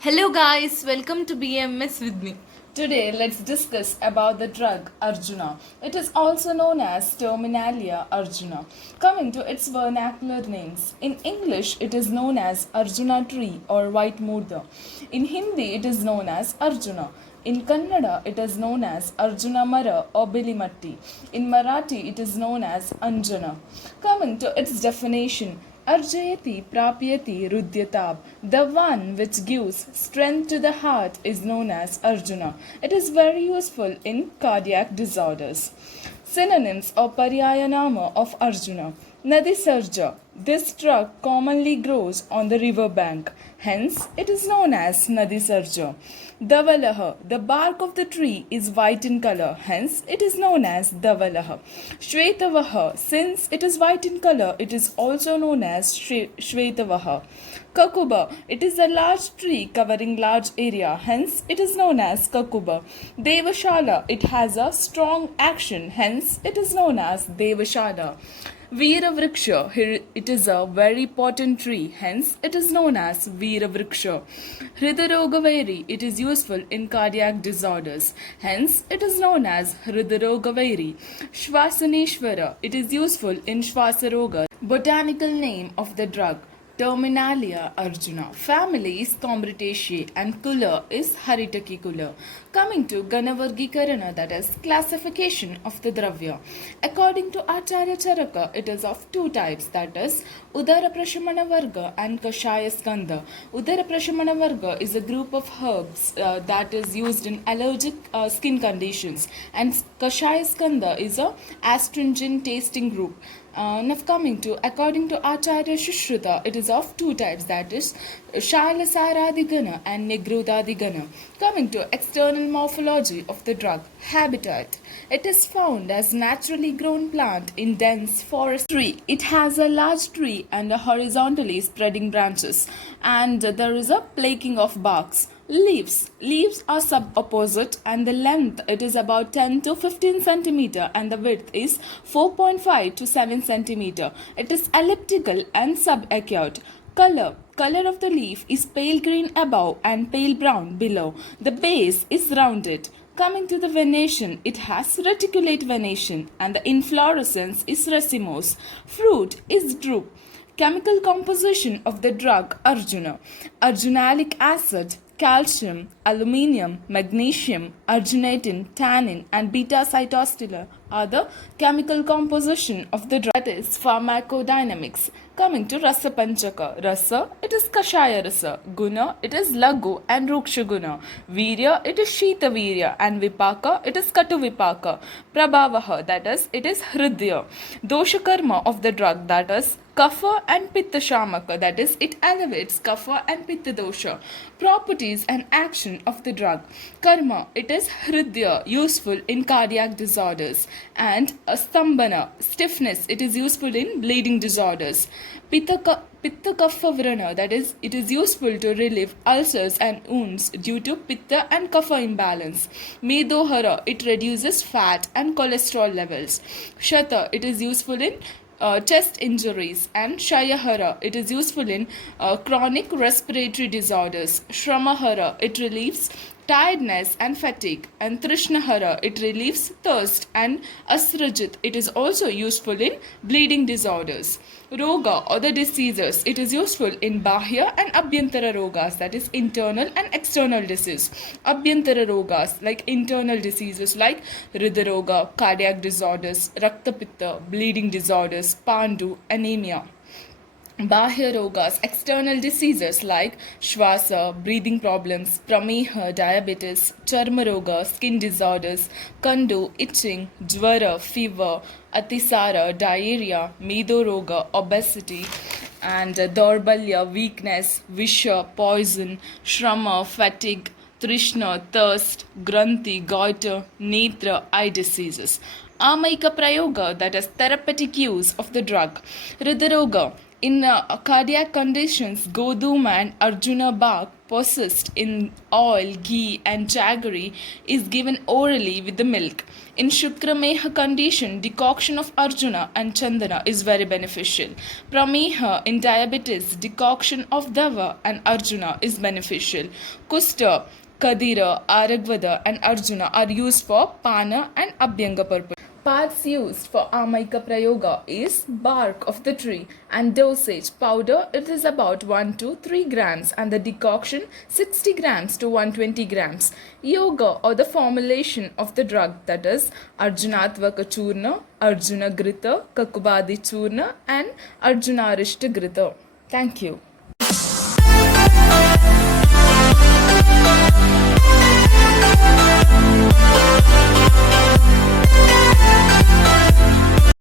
Hello guys, welcome to BMS with me. Today, let's discuss about the drug Arjuna. It is also known as Terminalia Arjuna. Coming to its vernacular names, in English it is known as Arjuna tree or white murda. In Hindi it is known as Arjuna. In Kannada it is known as Arjuna Mara or Bilimatti. In Marathi it is known as Anjana. Coming to its definition, Arjayati Prapyati Rudyatab. The one which gives strength to the heart is known as Arjuna. It is very useful in cardiac disorders. Synonyms or Paryayanama of Arjuna. Nadi Sarja. This drug commonly grows on the river bank. Hence, it is known as Nadi Sarja. Davalaha. The bark of the tree is white in color. Hence, it is known as Davalaha. Shvetavaha. Since it is white in color, it is also known as Shvetavaha. Kakuba. It is a large tree covering large area. Hence, it is known as Kakuba. Devashala. It has a strong action. Hence, it is known as Devashala. Veeravriksha, it is a very potent tree, hence it is known as Veeravriksha. Hridarogavairi, it is useful in cardiac disorders, hence it is known as Hridarogavairi. Shvasaneshwara, it is useful in Shvasaroga. Botanical name of the drug. Terminalia Arjuna. Family is Thombritaceae and Kula is Haritaki Kula. Coming to Ganavargikarana, that is classification of the Dravya. According to Acharya Charaka, it is of two types, that is Udara Prashamana Varga and Kashaya Skanda. Udara Prashamana Varga is a group of herbs that is used in allergic skin conditions, and Kashaya Skanda is a astringent tasting group. Now coming to, according to Acharya Shushruta, it is of two types, that is Shailasaradhigana and Nigrudadhigana. Coming to external morphology of the drug, habitat. It is found as naturally grown plant in dense forest tree. It has a large tree and a horizontally spreading branches, and there is a plaking of barks. Leaves are sub-opposite, and the length it is about 10 to 15 centimeter and the width is 4.5 to 7 centimeter. It is elliptical and subacute. Color of the leaf is pale green above and pale brown below. The base is rounded. Coming to the venation, it has reticulate venation and the inflorescence is racemose. Fruit is drupe. Chemical composition of the drug Arjuna. Arjunalic acid, calcium, aluminium, magnesium, arginatin, tannin, and beta-cytosterol are the chemical composition of the drug. That is pharmacodynamics. Coming to Rasa Panchaka. Rasa, it is Kashaya Rasa. Guna, it is Lagu and Ruksha Guna. Virya, it is Shita Virya. And Vipaka, it is Katu Vipaka. Prabhavaha, that is, it is Hridya. Dosha Karma of the drug, that is Kapha and Pitta Shamaka, that is, it elevates Kapha and Pitta Dosha. Properties and action of the drug. Karma, it is Hridya, useful in cardiac disorders. And Stambhana, stiffness, it is useful in bleeding disorders. Pitta Kapha Vrana, that is, it is useful to relieve ulcers and wounds due to Pitta and Kapha imbalance. Medohara, it reduces fat and cholesterol levels. Shata, it is useful in chest injuries, and Shayahara, it is useful in chronic respiratory disorders. Shramahara, it relieves tiredness and fatigue, and Trishnahara, it relieves thirst, and Asrajit, it is also useful in bleeding disorders. Roga or the diseases, it is useful in Bahya and Abhyantara Rogas, that is internal and external disease. Abhyantara Rogas, like internal diseases like Hridaroga, cardiac disorders, Raktapitta, bleeding disorders, Pandu, anemia. Bahya Rogas, external diseases like Shwasa, breathing problems, Prameha, diabetes, Charma Roga, skin disorders, Kandu, itching, Jwara, fever, Atisara, diarrhea, Medo Roga, obesity, and Dorbalya, weakness, Visha, poison, Shrama, fatigue, Trishna, thirst, Granthi, goiter, Netra, eye diseases. Amaika Prayoga, that is therapeutic use of the drug. Hridaroga, in cardiac conditions, Goduma and Arjuna bark possessed in oil, ghee, and jaggery is given orally with the milk. In Shukrameha condition, decoction of Arjuna and Chandana is very beneficial. Prameha in diabetes, decoction of Dava and Arjuna is beneficial. Kusta, Kadira, Aragvada, and Arjuna are used for Pana and Abhyanga purpose. Parts used for Amaika Prayoga is bark of the tree and dosage powder it is about 1 to 3 grams and the decoction 60 grams to 120 grams. Yoga or the formulation of the drug that is Arjunatvaka Churna, Arjuna Grita, Kakubadi Churna and Arjunarishta Grita. Thank you.